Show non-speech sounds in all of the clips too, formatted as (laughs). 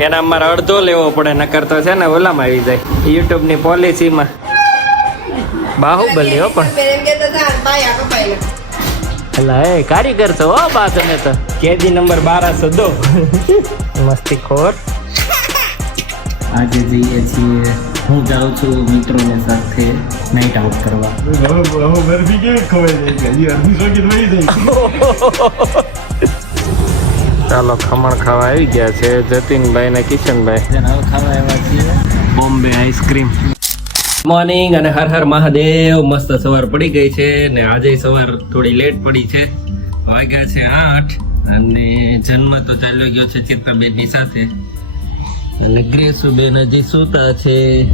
એના અમારે અડધો લેવો પડે નકર તો છે ને ઓલામાં આવી જાય. યુટ્યુબની પોલિસીમાં. બાહુબલી હો પણ. અલા એ કારીગર છો હો બા તમે તો. કેજી નંબર બારસો દો. મસ્તી ખોર. આજે જઈએ છીએ. હું જાઉં છું મિત્રોને સાથે નાઈટ આઉટ કરવા. (laughs) ચાલો ખમણ ખાવા આવી ગયા છે. જતીનભાઈ ને કિશનભાઈ. બોમ્બે આઈસ્ક્રીમ. મોર્નિંગ અને હર હર મહાદેવ. મસ્ત સવાર પડી ગઈ છે ને આજે સવાર થોડી લેટ પડી છે. વાગ્યા છે આઠ અને જન્મ તો ચાલ્યો ગયો છે ચિત્રબેનની સાથે. અને ગ્રેસુબેન હજી સૂતા છે.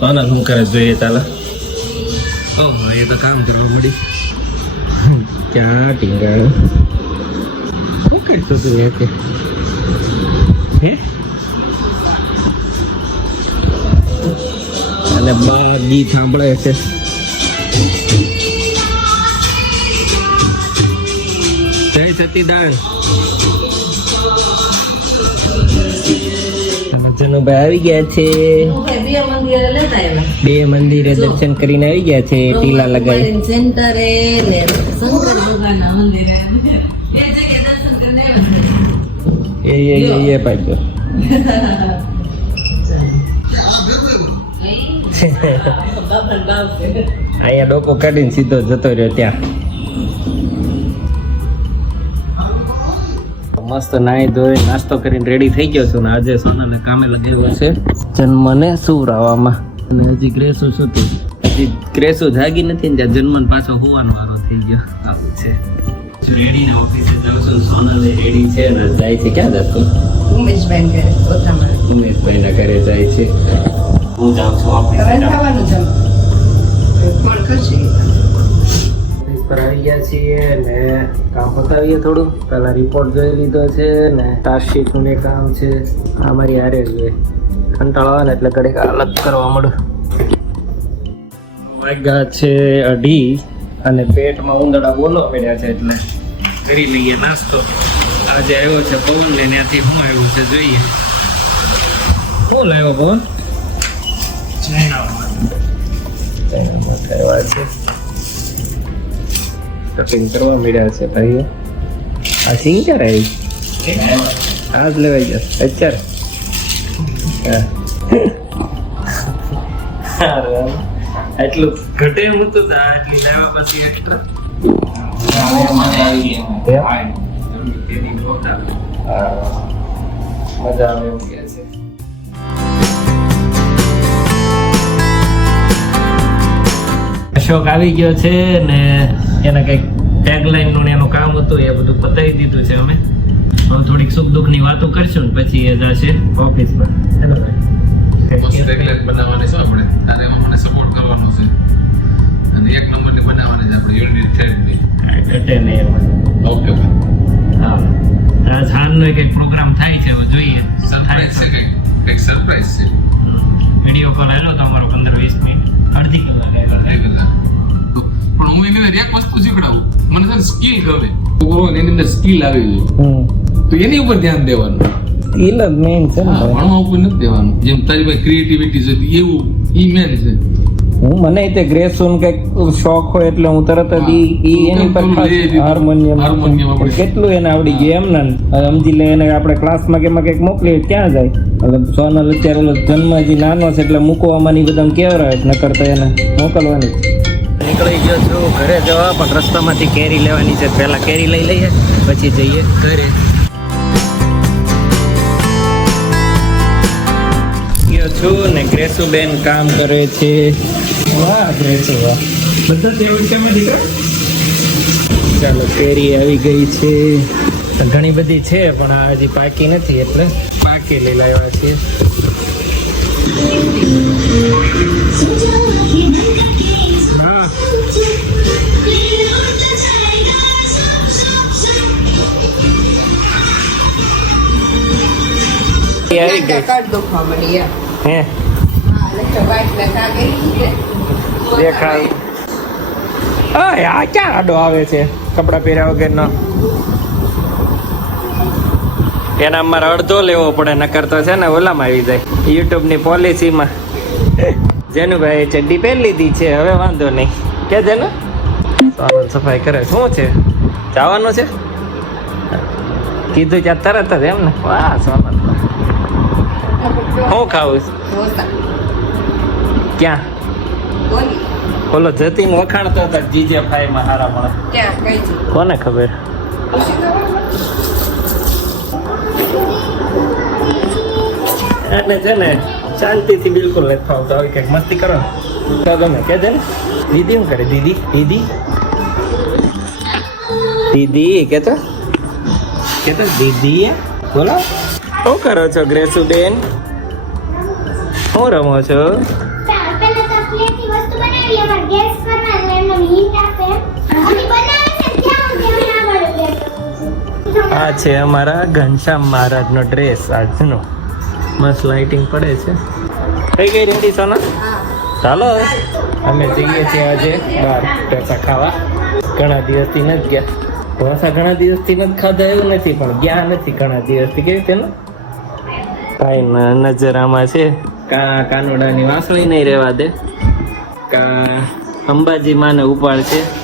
સોના શું કરે જોઈએ, ચાલો. ઓહો, એ તો કામ કરવું પડી. (laughs) ક્યાં ટીંગાણું શું કરતો તું એ કે હે અને બા ગીત સાંભળે છે. જય સતીદાન. જનુભાઈ આવી ગયા છે. બે મંદિરે દર્શન કરીને આવી ગયા છે, ટીલા લગાવી. સેન્ટરે શંકર ભગવાન મંદિરે એ એ એ બાપ છે. અહીંયા ડોકો કાઢીને સીધો જતો રહ્યો ત્યાં. મસ્ત નાહી ધોઈ નાસ્તો કરીને રેડી થઈ ગયો છું ને આજે સોનાને કામે લગાવ્યો છે. જન્મને સુવરાવામાં. અને હજી ગ્રેસુ સુતી. હજી ગ્રેસુ જાગી નથી ને ત્યાં જન્મન પાછો હોવાનો વારો થઈ ગયો. આવું છે. રેડી ને ઓફિસે જાઉં છું સોનલ રેડી છે ને જાય છે ક્યાં જતો ઉમેશભાઈ ઘરે પોતામાં. ઉમેશભાઈ ના ઘરે જાય છે. હું જાઉં છું ઓફિસે. ખાવાનું જમ. કોણ કરશે? પર આવી ગયા છીએ ને કામ પતાવીએ થોડું. પહેલા રિપોર્ટ જોઈ લીધો છે ને ટાસ્ક ને કામ છે. આ મારી હારે જોઈએ કંટાળો ને એટલે ઘડીક અલગ કરવા મળું વાગ્યા છે અઢી અને પેટમાં ઉંદડા બોલો પડ્યા છે એટલે. કરી લઈએ નાસ્તો. આજે આવ્યો છે પવન ને ત્યાંથી શું આવ્યું છે જોઈએ. શું લાવ્યો પવન? કટિંગ કરવા મળ્યા છે ભાઈઓ. આ સિંગ ક્યારે આવી આજ લેવાઈ ગયા. અત્યારે. હા. એટલું ઘટે હું તો આટલી એટલી લેવા પછી એક્સ્ટ્રા મજા આવે એવું કે છે અશોક આવી ગયો છે ને એના કંઈક ટેગલાઈનનું ને એનું કામ હતું એ બધું પતાવી દીધું છે અમે. હવે થોડીક સુખ દુઃખની વાતો કરશું ને પછી એ જશે. ઓફિસમાં હેલો ભાઈ. રેગ્યુલર બનાવવાની શું આપણે? તારે એમાં મને સપોર્ટ કરવાનો છે. અને એક નંબરની બનાવવાની છે આપણે. યુનિટ થ્રેડની ઘટે નહીં એમાં. ઓકે હા. આજ હાલનો કંઈક પ્રોગ્રામ થાય છે જોઈએ. સરપ્રાઈઝ છે કંઈક? કંઈક સરપ્રાઈઝ છે? વીડિયો કોલ આવેલો તો અમારો પંદર વીસ મિનિટ. અડધી કલાક પણ હું એની એક વસ્તુ શીખડાવું. મને સ્કિલ ગમે. છોકરો એની અંદર સ્કિલ આવી જોઈએ તો એની ઉપર ધ્યાન દેવાનું. સ્કિલ મેઇન છે ને હા, ભણવા ઉપર નથી દેવાનું. જેમ તારી પાસે ક્રિએટિવિટી છે એવું ઈ મેન છે. હું મને તે ગ્રેસુન કંઈક શોખ હોય એટલે હું તરત જ ઈ એની પર. હાર્મોનિયમ કેટલું એને આવડી ગયું એમ ને? સમજી લે એને આપણે ક્લાસમાં કે એમાં કંઈક મોકલીએ ક્યાં જાય? એટલે સોનલ અત્યારે ઓલો જન્મ હજી નાનો છે એટલે મૂકવામાં ની બધા કેવરાય ન કરતા એને મોકલવાની નીકળી ગયો છું. ઘરે જવા પણ રસ્તામાંથી કેરી લેવાની છે. પહેલા કેરી લઈ લઈએ પછી જઈએ ઘરે. ગયો છું ને ગ્રેસુબેન કામ કરે છે. વાહ ગ્રેસુ વાહ. બધા તેવું છે મેં દીકરા? ચાલો કેરી આવી ગઈ છે. ઘણી બધી છે પણ આ હજી પાકી નથી એટલે પાકી લઈ લાવ્યા છીએ. હા. એ આવી ગઈ કાઢ દુખવા મળી હે? હા, એટલે દેખાય. આ ક્યાં આડો આવે છે? કપડા પહેર્યા વગરનો. એના અમારે અડધો લેવો પડે નકર તો છે ને ઓલામાં આવી જાય. યુટ્યુબની પોલિસીમાં. જેનું ભાઈ ચડ્ડી પહેરી લીધી છે હવે વાંધો નહીં. કે જેનુ? સારું સફાઈ કરે શું છે? જવાનું છે? કીધું ત્યાં તરત જ એમ ને વાહ સોનલ શું ખાવું ક્યાં? ઓલો જતીન વખાણતો હતો જીજે ફાઈ માં હારા મળે ક્યાં? કઈ છે? કોને ખબર? એટલે છે ને શાંતિથી બિલકુલ નથી ફાવતો. આવી કંઈક મસ્તી કરો તો ગમે. કે છે ને? દીદી શું કરે? દીદી? દીદી? દીદી કે તો? કે તો દીદી બોલો. શું કરો છો ગ્રેસુબેન? શું રમો છો? આ છે અમારા ઘનશ્યામ મહારાજનો ડ્રેસ આજનો. મસ્ત લાઇટિંગ પડે છે. થઈ ગઈ રેડી સોના? ચાલો. અમે જઈએ છીએ આજે બહાર ઢોસા ખાવા. ઘણા દિવસથી નથી ગયા. ઢોસા ઘણા દિવસથી નથી ખાધા એવું નથી, પણ ગયા નથી ઘણા દિવસથી. કેવી તેનો ભાઈ ન- નજર આમાં છે. કા કાનોડાની વાસળી નહીં રહેવા દે. કા અંબાજી માને ઉપાડ છે.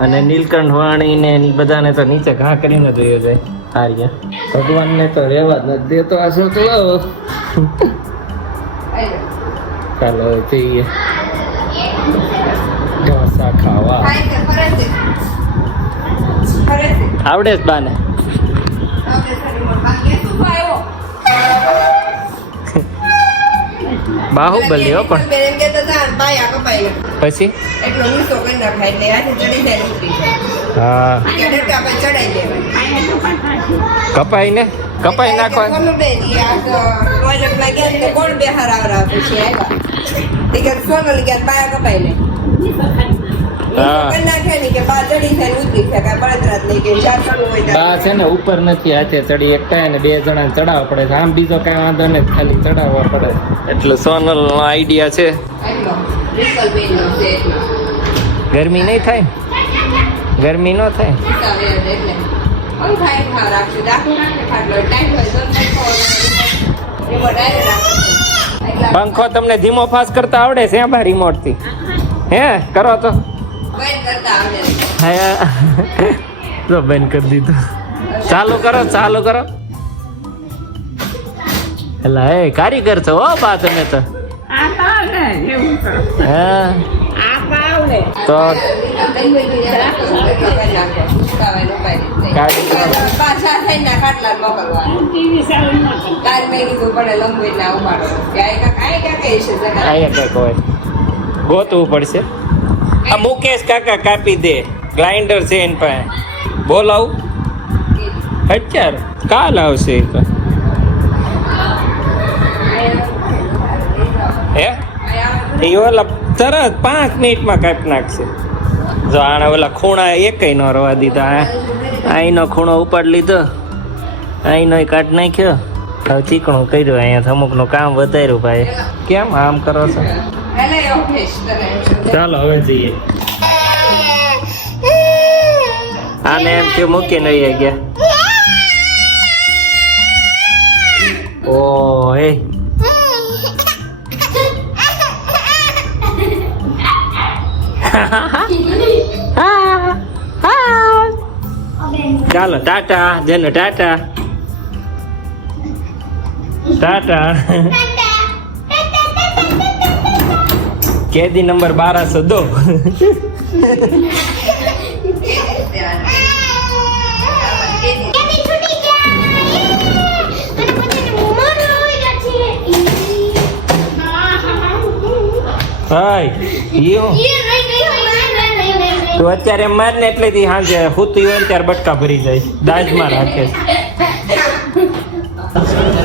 અને નીલકંઠ વાણીને એની બધાને તો નીચે ઘા કરીને જોયો જાય હાર્યા ભગવાનને તો રહેવા જ નથી દેતો આ શું તો લાવો. ચાલો જઈએ. ઢોસા ખાવા. છે. છે છે. આવડે જ બાને. જાય હો પણ. જાય હા. કપાઈ ને? કપાઈ નાખો ગયા કોણ બેહાર આવરા પછી આવ્યા. સોનલ કે પાયા કપાઈ ને બા ને છે ને ઉપર નથી હાથે ચડી એકતા અને બે જણા ચડાવવા પડે છે. આમ બીજો કઈ વાંધો નહીં ખાલી ચડાવવા પડે. એટલે સોનલ નો આઈડિયા. છે ગરમી નહીં થાય? ગરમી ન થાય? પંખો તમને ધીમો ફાસ કરતા આવડે છે બા રિમોટથી? હે કરો તો. તો બંધ કરી દીધું. ચાલુ કરો ચાલુ કરો. એટલે એ કારીગર છો હો બા તમે તો. તો ગોતવું પડશે. આ મુકેશ કાકા કાપી દે. ગ્રાઇન્ડર છે એન પાસે. બોલાવું અત્યારે? કાલ આવશે એ હે? એ ઓલા તરત પાંચ મિનિટમાં કાપી નાખશે. જો આને ઓલા ખૂણા એકય ન રવા દીધા અહીંનો ખૂણો ઉપાડ લીધો. અહીંનો કાઢ નાખ્યો. હવે ચીકણું કર્યું અહીંયા, અમુકનું કામ વધાર્યું ભાઈ. કેમ આમ કરો છો? ચાલો હવે જઈએ આને એમ કે મૂકીને આવી ગયા ઓ હે ચાલો ટાટા જેને ટાટા ટાટા કેદી નંબર છે હાય, ઈયો. તું અત્યારે એમ માર ને એટલે સાંજે હુતી હોય ત્યારે બટકા ભરી જાય. દાજમાં રાખે.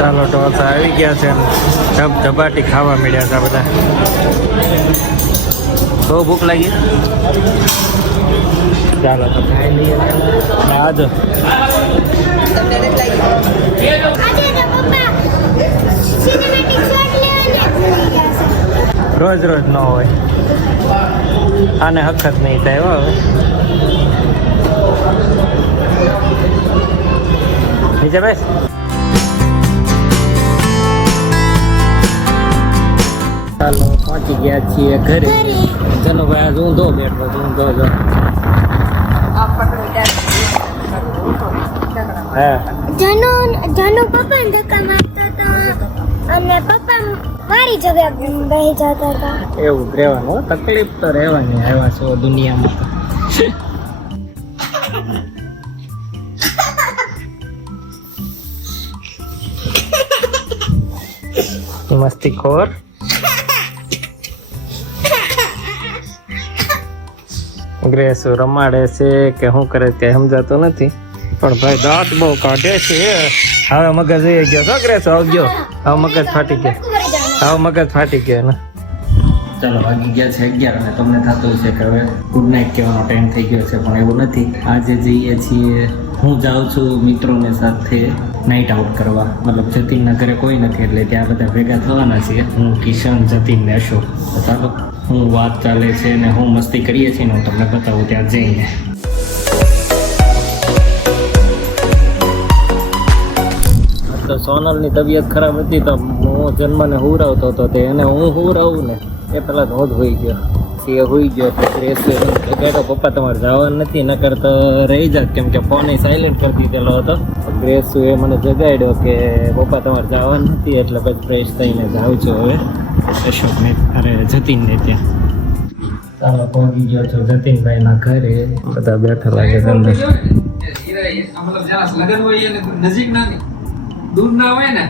ચાલો ઢોસા આવી ગયા છે ધબ ધબાટી ખાવા મળ્યા છે બધા. બહુ ભૂખ લાગી? ચાલો તો. રોજ રોજ ન હોય. આને હખત નહીં થાય હવે. નીચે બેસ. ચાલો પહોંચી ગયા છીએ ઘરે. જનુભાઈ આજ ઊંધો બેઠો છું ઊંધો જો જનુ જનુ પપ્પાને ધક્કા મારતા હતા અને પપ્પા મારી જગ્યા જતા હતા. એવું રહેવાનું તકલીફ તો રહેવાની આવ્યા છો દુનિયામાં તો. (laughs) મસ્તી ગ્રેસ રમાડે છે કે શું કરે તે સમજાતો નથી. પણ ભાઈ દાંત બહુ કાઢે છે. હવે મગજ એ ગયો. તો ગ્રેસ ગયો. હવે મગજ ફાટી ગયો. હવે મગજ ફાટી ગયો ને. ચાલો, વાગી ગયા છે અગિયાર અને તમને થતું છે કે હવે ગુડ નાઇટ કહેવાનો ટાઈમ થઈ ગયો છે, પણ એવું નથી. આજે જઈએ છીએ. હું જાઉં છું મિત્રોને સાથે નાઇટ આઉટ કરવા. મતલબ જતીનના ઘરે કોઈ નથી, એટલે ત્યાં બધા ભેગા થવાના છીએ. હું કિશન, જતીન ને અશોક. તો હું વાત ચાલે છે ને હું મસ્તી કરીએ છીએ ને હું તમને બતાવું ત્યાં જઈને. તો સોનલની તબિયત ખરાબ હતી તો હું જન્મને હુરાવતો હતો તે એને હું હુરાવું ને એ પહેલાં ધોધ હોઈ ગયો. પછી એ હોઈ ગયો તો રેસ કહેતો પપ્પા તમારે જવાનું નથી નકર તો રહી જાત કેમ કે ફોન એ સાયલેન્ટ કરી દીધેલો હતો. ગ્રેસુ એ મને જગાડ્યો કે પપ્પા તમારે જવાનું નથી એટલે પછી ફ્રેશ થઈને જાઉં છું હવે. અશોકને અરે જતીનને ત્યાં. ચાલો પહોંચી ગયો છો જતીનભાઈના ઘરે. બધા બેઠા લાગે અંદર. મતલબ જ્યાં લગન હોય એને નજીક ના ની દૂર ના હોય ને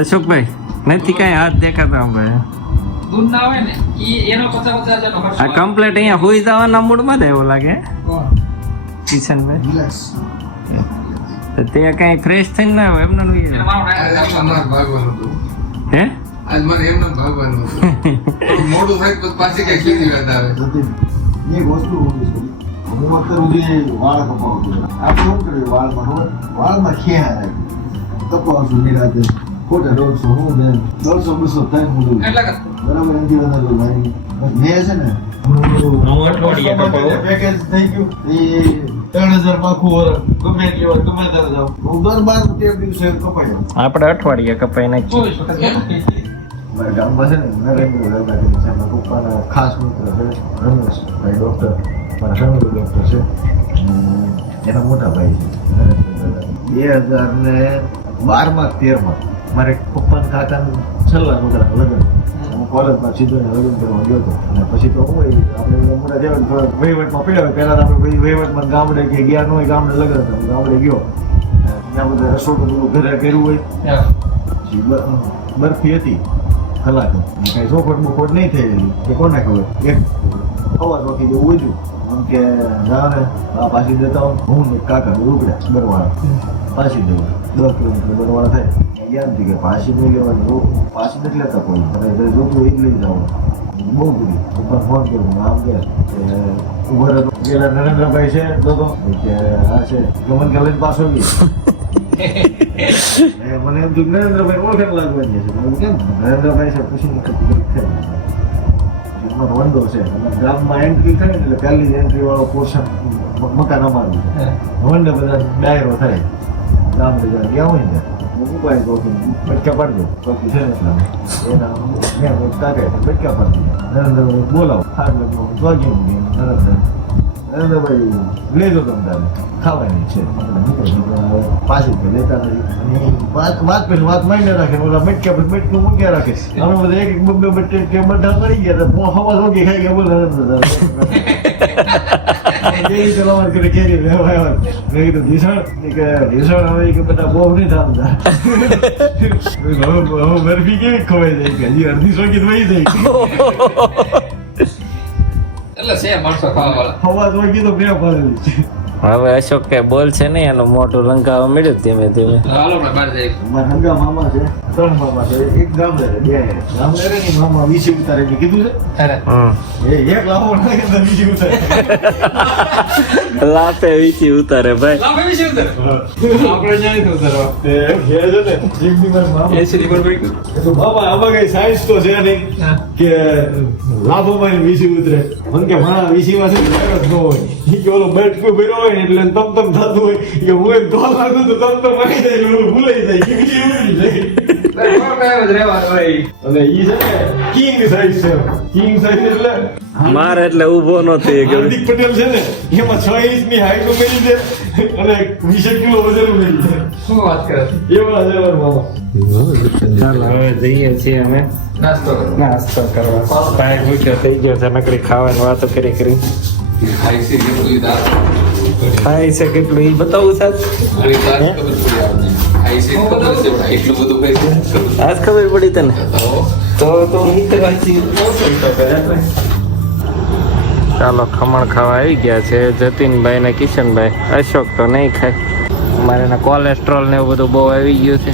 અશોકભાઈ નથી કઈ હાથ દેખાતા ભાઈ દૂર ના હોય ને ઈ એનો પચાસ પચાસ હજારનો ખર્ચો આ કમ્પ્લેટ અહીંયા હોઈ જવાના મૂડમાં જ એવું લાગે. કિશનભાઈ? તે કઈ ફ્રેશ થઈને ના આવે એમને હે? આજ મારે એમને ભાગવાનું હતું. મોડું થાય પાછી કઈ કેવી વાત આવે? એક વસ્તુ હું અત્યાર સુધી વાળ કપાવું આપણે શું કરીએ વાળમાં? વાળમાં ખેહા રાખી. કપાવશું નિરાંતે. ખોટા દોઢસો હું ને દોઢસો બસો થાય હું દઉં. બરાબર એનાથી વધારે તો ભાઈ. મેં છે ને. પેકેજ થઈ ગયું. એ ત્રણ હજાર આખું વરસ. ગમે એટલી વાર ગમે ત્યારે જાઉં. હું દર બાર દિવસે કપાઈ જાઉં. આપણે અઠવાડિયે કપાઈ નાખીએ મારા ગામમાં છે ને નરેન્દ્ર રબારી છે મારા પપ્પાના ખાસ મિત્ર છે રમેશ ભાઈ ડૉક્ટર મારા ફેમિલી ડૉક્ટર છે એના મોટા ભાઈ છે બે હજાર ને બારમાં તેરમાં મારે પપ્પાના કાકાનું છેલ્લા છોકરાના લગ્ન. હું કોલેજમાં સીધો લગ્ન કરવા ગયો હતો. અને પછી તો હું આપણે બધા મોટા ને થોડા વહીવટમાં પડ્યા હોય. પહેલાં આપણે પછી વહીવટમાં ગામડે કે ગયા ન હોય ગામડે લગ્ન હતા. ગામડે ગયો. ત્યાં બધા રસોડું બધું ઘરે કર્યું હોય. બરફી હતી કલાક કઈ ચોખટ બોખવટ નહીં થયેલી કે કોને ખબર? એક અવાજ વખી જેવું ઉજ્યું આમ કે ને આ પાછી દેતા હું ને કાકા ઉપડ્યા બરવાળા. પાછી દેવું દસ કિલોમીટર બરવાળા થાય ગયા નથી કે પાછી નહીં લેવાની પાછી નથી લેતા કોઈ જ લઈ બહુ બધી ઉપર ફોન કે ઊભો નરેન્દ્રભાઈ છે લોકો કે આ ગયો મને એમ થયું નરેન્દ્રભાઈ ઓળખાણ લાગવાની છે નરેન્દ્રભાઈ છે પૂછીને એમાં વંડો છે ગામમાં એન્ટ્રી થાય ને એટલે પહેલી એન્ટ્રી વાળો પોર્શન મકાન અમારું વંડે બધા ડાયરો થાય ગામ બધા ગયા હોય ને ઉપાય તો બટકા પાડજો મેં કોઈ કાઢે બટકા પાડી દીધા નરેન્દ્રભાઈ બોલાવો ખાટ લગ્ન સ્વાગી નરેન્દ્ર નરેન્દ્રભાઈ લેજો તમે તારે ખાવાની છે પાછી તો લેતા નથી વાત વાત પછી વાત માંડ્યા રાખે ઓલા મટક્યા પછી મટકું મૂક્યા રાખે અમે બધા એક એક બબ્બે બટકે બધા મળી ગયા તો હવા રોગી ખાઈ ગયા બોલે કેરી ચલાવવા કરે કેરી રહેવા આવ્યા મેં કીધું ભીષણ કે ભીષણ હવે કે બધા બહુ નહીં થામતા હવે બરફી કેવી ખવાઈ જાય કે હજી અડધી સોકી વહી જાય એટલે છે માણસો ખાવા વાળા હવા તો કીધું પાડેલી છે. હવે અશોક કે બોલ છે નહીં એનું મોટું લંકાવા મળ્યું ધીમે ધીમે. હાલો આપણે બહાર જઈએ મારા હંગા મામા છે ત્રણ મામા છે એક ગામડે બે. ગામડે ની મામા વીસી ઉતારે મેં કીધું છે? અરે. એ એક લાવો નાખે કે બીજી ઉતારે. લાપે વીચી ઉતારે ભાઈ. આપણે જાય તો ઉતારવા એ ઘેર જો ને જીમની મારા મામા. એ શ્રી પર ભાઈ તો બાબા આમાં કઈ સાયન્સ તો છે નહીં કે લાભો માં વીસી ઉતરે. મને કે મારા વીસીમાં છે ને ન હોય. કે ઓલો બેઠકો ભર્યો હોય એટલે તમ તમ થતું હોય કે હું એમ ધોલ નાખું તો તમ તમ મરી જાય એટલે ભૂલાઈ જાય કે બીજી ઉડી જાય મારે એટલે ઊભો નથી હાર્દિક પટેલ છે ને એમાં છ ઇંચની હાઈટ ઉમેરી છે અને વીસ કિલો વજન ઉમેરી છે શું વાત કરે એવા છે મારા હવે જઈએ છીએ અમે. નાસ્તો નાસ્તો કરવા. ભાઈ ભૂખ્યો થઈ ગયો છે નકરી ખાવાની વાતો કરી કરી. ખાઈ ખાય છે કેટલું? એ બતાવું સાહેબ? આજ ખબર પડી તને? તો તો ચાલો ખમણ ખાવા આવી ગયા છે. જતીનભાઈ ને કિશનભાઈ. અશોક તો નહીં ખાય. મારે એના કોલેસ્ટ્રોલ ને એવું બધું બહુ આવી ગયું છે.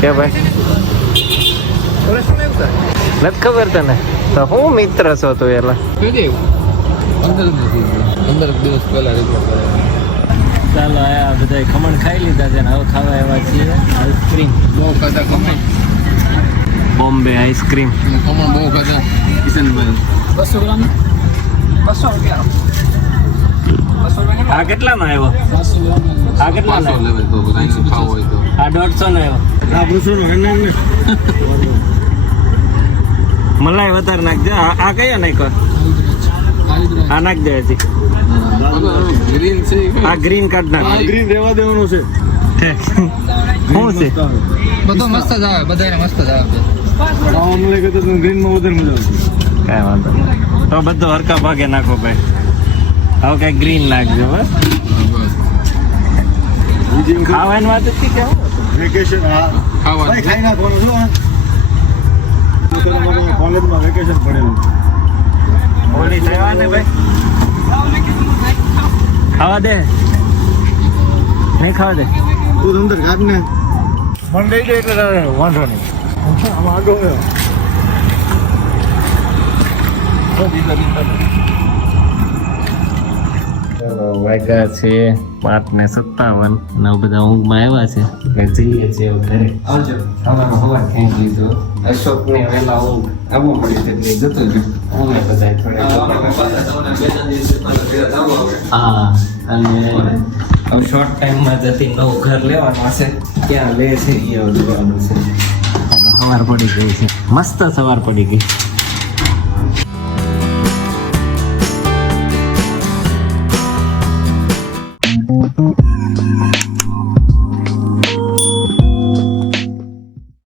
કે ભાઈ? નથી ખબર તને? તો હું મિત્ર છો તું એલા? પંદર દિવસ પહેલા રિપોર્ટ કરાવ્યો ચાલો આયા બધા ખમણ ખાઈ લીધા છે ને હવે ખાવા એવા છીએ આઈસ્ક્રીમ બહુ ખાધા ખમણ? બોમ્બે આઈસ્ક્રીમ ખમણ બહુ ખાધા. કિશનભાઈ. બસો ગ્રામ? બસો રૂપિયા. આ કેટલામાં આવ્યો? આ કેટલામાં આવ્યો? આ દોઢસો નો આવ્યો મલાઈ વધારે નાખજો. આ આ કયો નાખ્યો? આ નાખ દે હજી. ગ્રીન છે આ ગ્રીન કાર્ડ નાખ. ગ્રીન રહેવા દેવાનું છે. શું છે? બધો મસ્ત જ આવે બધાને મસ્ત જ આવે. અમને કહેતો ગ્રીનમાં વધારે મજા આવે કાંઈ વાંધો નહીં. તો બધો હરકા ભાગે નાખો ભાઈ. હવે કઈ ગ્રીન નાખજો બસ. ખાવાની વાત હતી કે વેકેશન હા. ખાવાનું. ખાઈ નાખવાનું શું કોલેજમાં વેકેશન પડેલું. તહેવાર ને ભાઈ? ખાવા દે. નહીં ખાવા દે? તું અંદર કાઢ ને. મને લઈ દે એટલે વાંધો નહીં. આમાં વાગ્યા છે પાંચ ને સત્તાવન ને બધા ઊંઘમાં આવ્યા છે. જઈએ છીએ ઘરે. આવજો. અમારો હવા ખેંચ લીધો અશોક ને વહેલા હું આવવા મળી છે એટલે જતો રહ્યો હું બધા થોડા હા અને હવે શોર્ટ ટાઈમમાં જતી નવું ઘર લેવાનું હશે ક્યાં લે છે એ જોવાનું છે સવાર પડી ગઈ છે મસ્ત સવાર પડી ગઈ